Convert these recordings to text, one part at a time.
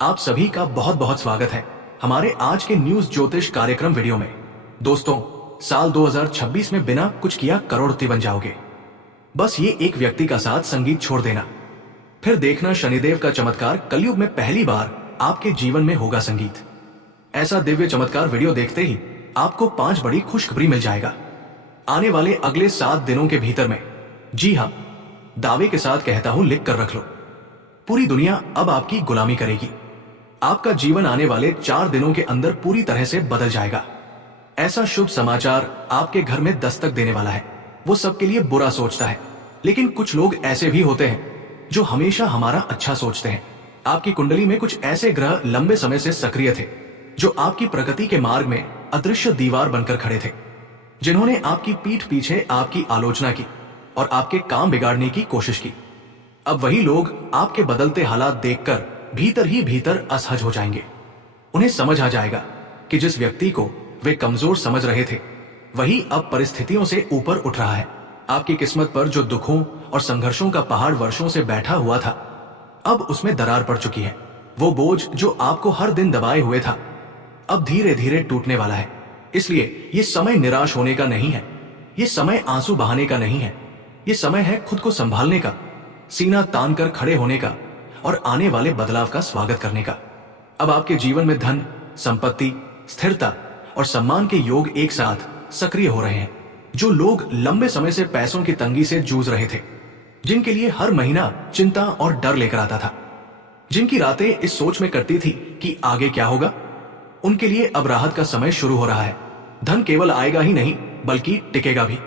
आप सभी का बहुत बहुत स्वागत है हमारे आज के न्यूज ज्योतिष कार्यक्रम वीडियो में। दोस्तों, साल 2026 में बिना कुछ किया करोड़पति बन जाओगे। बस ये एक व्यक्ति का साथ संगीत छोड़ देना, फिर देखना शनिदेव का चमत्कार। कलयुग में पहली बार आपके जीवन में होगा संगीत। ऐसा दिव्य चमत्कार वीडियो देखते ही आपको 5 बड़ी खुशखबरी मिल जाएगा आने वाले अगले 7 दिनों के भीतर में। जी हाँ, दावे के साथ कहता हूं, लिख कर रख लो। पूरी दुनिया अब आपकी गुलामी करेगी। आपका जीवन आने वाले 4 दिनों के अंदर पूरी तरह से बदल जाएगा। ऐसा शुभ समाचार आपके घर में दस्तक देने वाला है। वो सबके लिए बुरा सोचता है, लेकिन कुछ लोग ऐसे भी होते हैं जो हमेशा हमारा अच्छा सोचते हैं। आपकी कुंडली में कुछ ऐसे ग्रह लंबे समय से सक्रिय थे जो आपकी प्रगति के मार्ग में अदृश्य दीवार बनकर खड़े थे, जिन्होंने आपकी पीठ पीछे आपकी आलोचना की और आपके काम बिगाड़ने की कोशिश की। अब वही लोग आपके बदलते हालात देखकर भीतर ही भीतर असहज हो जाएंगे। उन्हें समझ आ जाएगा कि जिस व्यक्ति को वे कमजोर समझ रहे थे, वही अब परिस्थितियों से ऊपर उठ रहा है। आपकी किस्मत पर जो दुखों और संघर्षों का पहाड़ वर्षों से बैठा हुआ था, अब उसमें दरार पड़ चुकी है। वो बोझ जो आपको हर दिन दबाए हुए था, अब धीरे धीरे टूटने वाला है। इसलिए ये समय निराश होने का नहीं है, ये समय आंसू बहाने का नहीं है। ये समय है खुद को संभालने का, सीना तान कर खड़े होने का और आने वाले बदलाव का स्वागत करने का। अब आपके जीवन में धन, संपत्ति, स्थिरता और सम्मान के योग एक साथ सक्रिय हो रहे हैं। जो लोग लंबे समय से पैसों की तंगी से जूझ रहे थे, जिनके लिए हर महीना चिंता और डर लेकर आता था, जिनकी रातें इस सोच में कटती थी कि आगे क्या होगा, उनके लिए अब राहत का समय शुरू हो रहा है। धन केवल आएगा ही नहीं, बल्कि टिकेगा भी।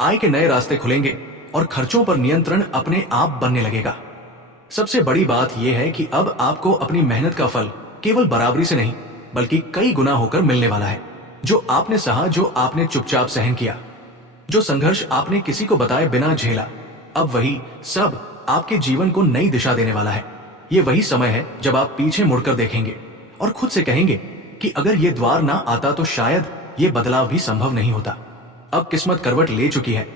आय के नए रास्ते खुलेंगे और खर्चों पर नियंत्रण अपने आप बनने लगेगा। सबसे बड़ी बात यह है कि अब आपको अपनी मेहनत का फल केवल बराबरी से नहीं, बल्कि कई गुना होकर मिलने वाला है। जो आपने सहा, जो आपने चुपचाप सहन किया, जो संघर्ष आपने किसी को बताए बिना झेला, अब वही सब आपके जीवन को नई दिशा देने वाला है। ये वही समय है जब आप पीछे मुड़कर देखेंगे और खुद से कहेंगे कि अगर ये द्वार ना आता तो शायद ये बदलाव भी संभव नहीं होता। अब किस्मत करवट ले चुकी है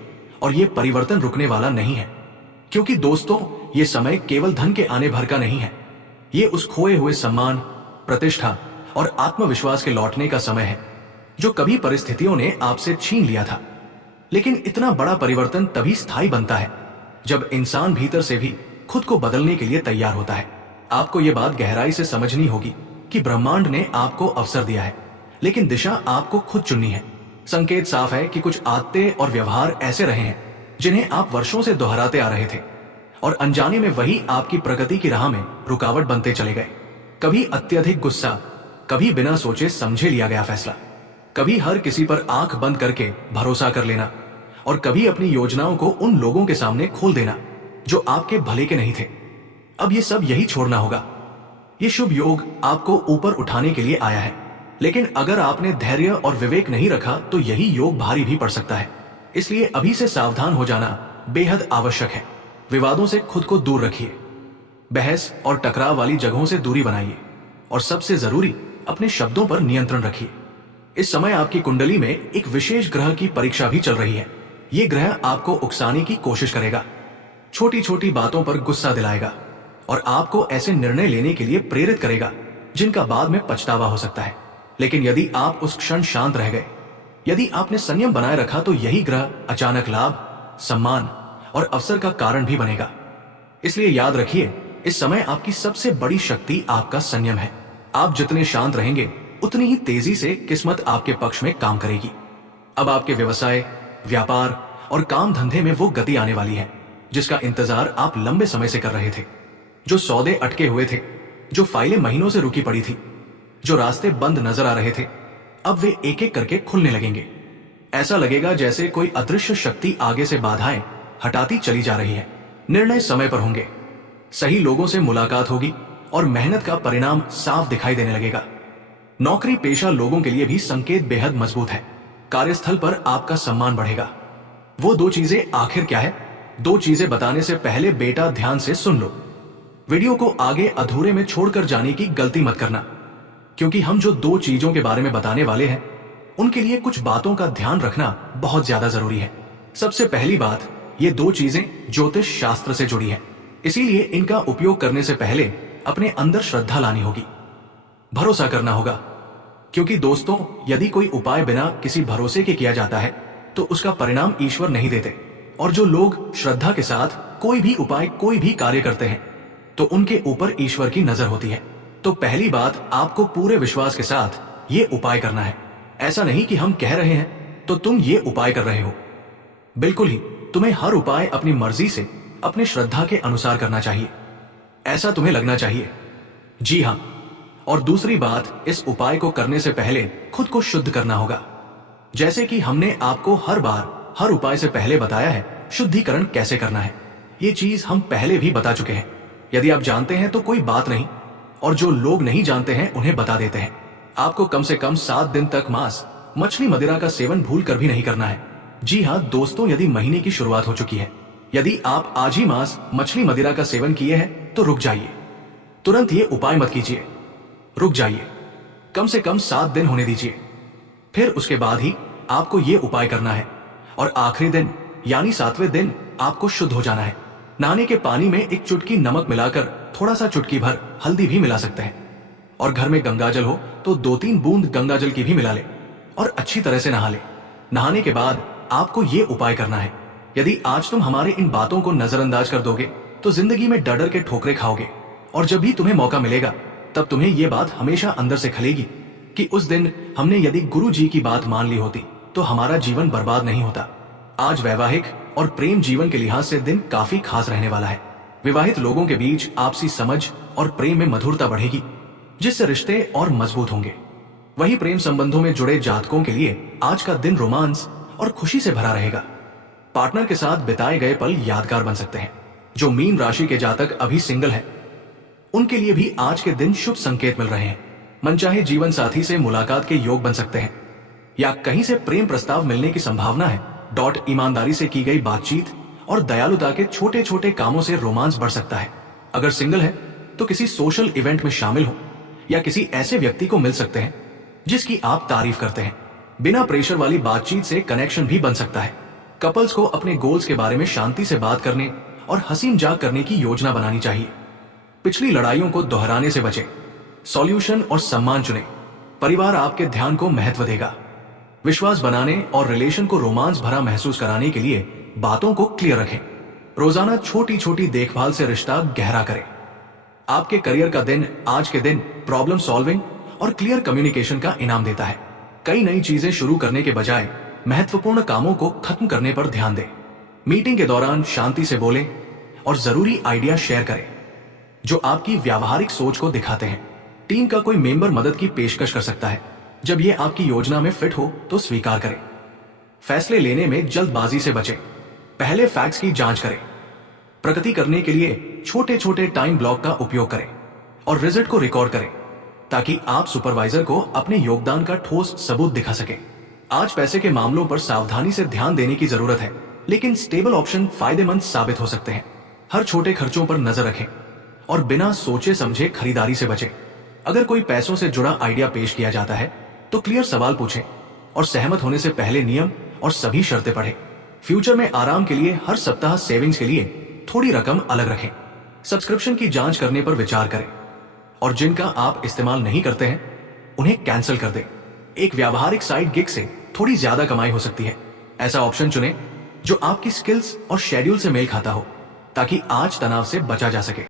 और ये परिवर्तन रुकने वाला नहीं है। क्योंकि दोस्तों, ये समय केवल धन के आने भर का नहीं है। ये उस खोए हुए सम्मान, प्रतिष्ठा और आत्मविश्वास के लौटने का समय है जो कभी परिस्थितियों ने आपसे छीन लिया था। लेकिन इतना बड़ा परिवर्तन तभी स्थायी बनता है जब इंसान भीतर से भी खुद को बदलने के लिए तैयार होता है। आपको ये बात गहराई से समझनी होगी कि ब्रह्मांड ने आपको अवसर दिया है, लेकिन दिशा आपको खुद चुननी है। संकेत साफ है कि कुछ आदतें और व्यवहार ऐसे रहे हैं जिन्हें आप वर्षों से दोहराते आ रहे थे, और अनजाने में वही आपकी प्रगति की राह में रुकावट बनते चले गए। कभी अत्यधिक गुस्सा, कभी बिना सोचे समझे लिया गया फैसला, कभी हर किसी पर आंख बंद करके भरोसा कर लेना, और कभी अपनी योजनाओं को उन लोगों के सामने खोल देना जो आपके भले के नहीं थे। अब ये सब यही छोड़ना होगा। ये शुभ योग आपको ऊपर उठाने के लिए आया है, लेकिन अगर आपने धैर्य और विवेक नहीं रखा तो यही योग भारी भी पड़ सकता है। इसलिए अभी से सावधान हो जाना बेहद आवश्यक है। विवादों से खुद को दूर रखिए, बहस और टकराव वाली जगहों से दूरी बनाइए, और सबसे जरूरी, अपने शब्दों पर नियंत्रण रखिए। इस समय आपकी कुंडली में एक विशेष ग्रह की परीक्षा भी चल रही है। ये ग्रह आपको उकसाने की कोशिश करेगा, छोटी छोटी बातों पर गुस्सा दिलाएगा और आपको ऐसे निर्णय लेने के लिए प्रेरित करेगा जिनका बाद में पछतावा हो सकता है। लेकिन यदि आप उस क्षण शांत रह गए, यदि आपने संयम बनाए रखा, तो यही ग्रह अचानक लाभ, सम्मान और अवसर का कारण भी बनेगा। इसलिए याद रखिए, इस समय आपकी सबसे बड़ी शक्ति आपका संयम है। आप जितने शांत रहेंगे, उतनी ही तेजी से किस्मत आपके पक्ष में काम करेगी। अब आपके व्यवसाय, व्यापार और काम धंधे में वो गति आने वाली है जिसका इंतजार आप लंबे समय से कर रहे थे। जो सौदे अटके हुए थे, जो फाइलें महीनों से रुकी पड़ी थी, जो रास्ते बंद नजर आ रहे थे, अब वे एक एक करके खुलने लगेंगे। ऐसा लगेगा जैसे कोई अदृश्य शक्ति आगे से बाधाएं हटाती चली जा रही है। निर्णय समय पर होंगे, सही लोगों से मुलाकात होगी और मेहनत का परिणाम साफ दिखाई देने लगेगा। नौकरी पेशा लोगों के लिए भी संकेत बेहद मजबूत है। कार्यस्थल पर आपका सम्मान बढ़ेगा। वो 2 चीजें आखिर क्या है? 2 चीजें बताने से पहले बेटा ध्यान से सुन लो। वीडियो को आगे अधूरे में छोड़कर जाने की गलती मत करना, क्योंकि हम जो 2 चीजों के बारे में बताने वाले हैं, उनके लिए कुछ बातों का ध्यान रखना बहुत ज्यादा जरूरी है। सबसे पहली बात, ये 2 चीजें ज्योतिष शास्त्र से जुड़ी है, इसीलिए इनका उपयोग करने से पहले अपने अंदर श्रद्धा लानी होगी, भरोसा करना होगा। क्योंकि दोस्तों, यदि कोई उपाय बिना किसी भरोसे के किया जाता है तो उसका परिणाम ईश्वर नहीं देते। और जो लोग श्रद्धा के साथ कोई भी उपाय, कोई भी कार्य करते हैं तो उनके ऊपर ईश्वर की नजर होती है। तो पहली बात, आपको पूरे विश्वास के साथ ये उपाय करना है। ऐसा नहीं कि हम कह रहे हैं तो तुम ये उपाय कर रहे हो। बिल्कुल ही, तुम्हें हर उपाय अपनी मर्जी से, अपने श्रद्धा के अनुसार करना चाहिए। ऐसा तुम्हें लगना चाहिए। जी हाँ। और दूसरी बात, इस उपाय को करने से पहले खुद को शुद्ध करना होगा। जैसे कि हमने आपको हर बार, हर उपाय से पहले बताया है शुद्धिकरण कैसे करना है। ये चीज हम पहले भी बता चुके हैं। यदि आप जानते हैं तो कोई बात नहीं, और जो लोग नहीं जानते हैं उन्हें बता देते हैं। आपको कम से कम 7 दिन तक मांस, मछली, मदिरा का सेवन भूल कर भी नहीं करना है। जी हाँ दोस्तों, यदि महीने की शुरुआत हो चुकी है, यदि आप आज ही मांस, मछली, मदिरा का सेवन किए हैं तो रुक जाइए। तुरंत ये उपाय मत कीजिए, रुक जाइए। कम से कम 7 दिन होने दीजिए। फिर उसके बाद ही आपको ये उपाय करना है। और आखिरी दिन यानी 7वें दिन आपको शुद्ध हो जाना है। नहाने के पानी में एक चुटकी नमक मिलाकर थोड़ा सा चुटकी भर हल्दी भी मिला सकते हैं। और घर में गंगाजल हो तो 2-3 बूंद गंगाजल की भी मिला ले और अच्छी तरह से नहा ले। नहाने के बाद आपको ये उपाय करना है। यदि आज तुम हमारे इन बातों को नजरअंदाज कर दोगे तो जिंदगी में डर डर के ठोकरे खाओगे। और जब भी तुम्हें मौका मिलेगा तब तुम्हें ये बात हमेशा अंदर से खलेगी कि उस दिन हमने यदि गुरु जी की बात मान ली होती तो हमारा जीवन बर्बाद नहीं होता। आज वैवाहिक और प्रेम जीवन के लिहाज से दिन काफी खास रहने वाला है। विवाहित लोगों के बीच आपसी समझ और प्रेम में मधुरता बढ़ेगी, जिससे रिश्ते और मजबूत होंगे। वही प्रेम संबंधों में जुड़े जातकों के लिए आज का दिन रोमांस और खुशी से भरा रहेगा। पार्टनर के साथ बिताए गए पल यादगार बन सकते हैं। जो मीन राशि के जातक अभी सिंगल है उनके लिए भी आज के दिन शुभ संकेत मिल रहे हैं। मनचाहे जीवन साथी से मुलाकात के योग बन सकते हैं या कहीं से प्रेम प्रस्ताव मिलने की संभावना है। ईमानदारी से की गई बातचीत और दयालुता के छोटे छोटे कामों से रोमांस बढ़ सकता है। अगर सिंगल है तो किसी सोशल इवेंट में शामिल हो या किसी ऐसे व्यक्ति को मिल सकते हैं जिसकी आप तारीफ करते हैं। बिना प्रेशर वाली बातचीत से कनेक्शन भी बन सकता है। कपल्स को अपने गोल्स के बारे में शांति से बात करने और हंसी मजाक करने की योजना बनानी चाहिए। पिछली लड़ाइयों को दोहराने से बचें, सॉल्यूशन और सम्मान चुनें। परिवार आपके ध्यान को महत्व देगा। विश्वास बनाने और रिलेशन को रोमांस भरा महसूस कराने के लिए बातों को क्लियर रखें। रोजाना छोटी छोटी देखभाल से रिश्ता गहरा करें। आपके करियर का दिन आज के दिन प्रॉब्लम सॉल्विंग और क्लियर कम्युनिकेशन का इनाम देता है। कई नई चीजें शुरू करने के बजाय महत्वपूर्ण कामों को खत्म करने पर ध्यान दें। मीटिंग के दौरान शांति से बोलें और जरूरी आइडिया शेयर करें जो आपकी व्यावहारिक सोच को दिखाते हैं। टीम का कोई मेंबर मदद की पेशकश कर सकता है। जब यह आपकी योजना में फिट हो तो स्वीकार करें। फैसले लेने में जल्दबाजी से बचें। पहले फैक्ट्स की जांच करें। प्रगति करने के लिए छोटे छोटे टाइम ब्लॉक का उपयोग करें और रिजल्ट को रिकॉर्ड करें ताकि आप सुपरवाइजर को अपने योगदान का ठोस सबूत दिखा सकें। आज पैसे के मामलों पर सावधानी से ध्यान देने की जरूरत है, लेकिन स्टेबल ऑप्शन फायदेमंद साबित हो सकते हैं। हर छोटे खर्चों पर नजर रखें और बिना सोचे समझे खरीदारी से बचें। अगर कोई पैसों से जुड़ा आइडिया पेश किया जाता है तो क्लियर सवाल पूछें और सहमत होने से पहले नियम और सभी शर्तें पढ़ें। फ्यूचर में आराम के लिए हर सप्ताह सेविंग्स के लिए थोड़ी रकम अलग रखें। सब्सक्रिप्शन की जांच करने पर विचार करें और जिनका आप इस्तेमाल नहीं करते हैं उन्हें कैंसिल कर दें। एक व्यावहारिक साइड गिग से थोड़ी ज्यादा कमाई हो सकती है। ऐसा ऑप्शन चुनें जो आपकी स्किल्स और शेड्यूल से मेल खाता हो ताकि आज तनाव से बचा जा सके।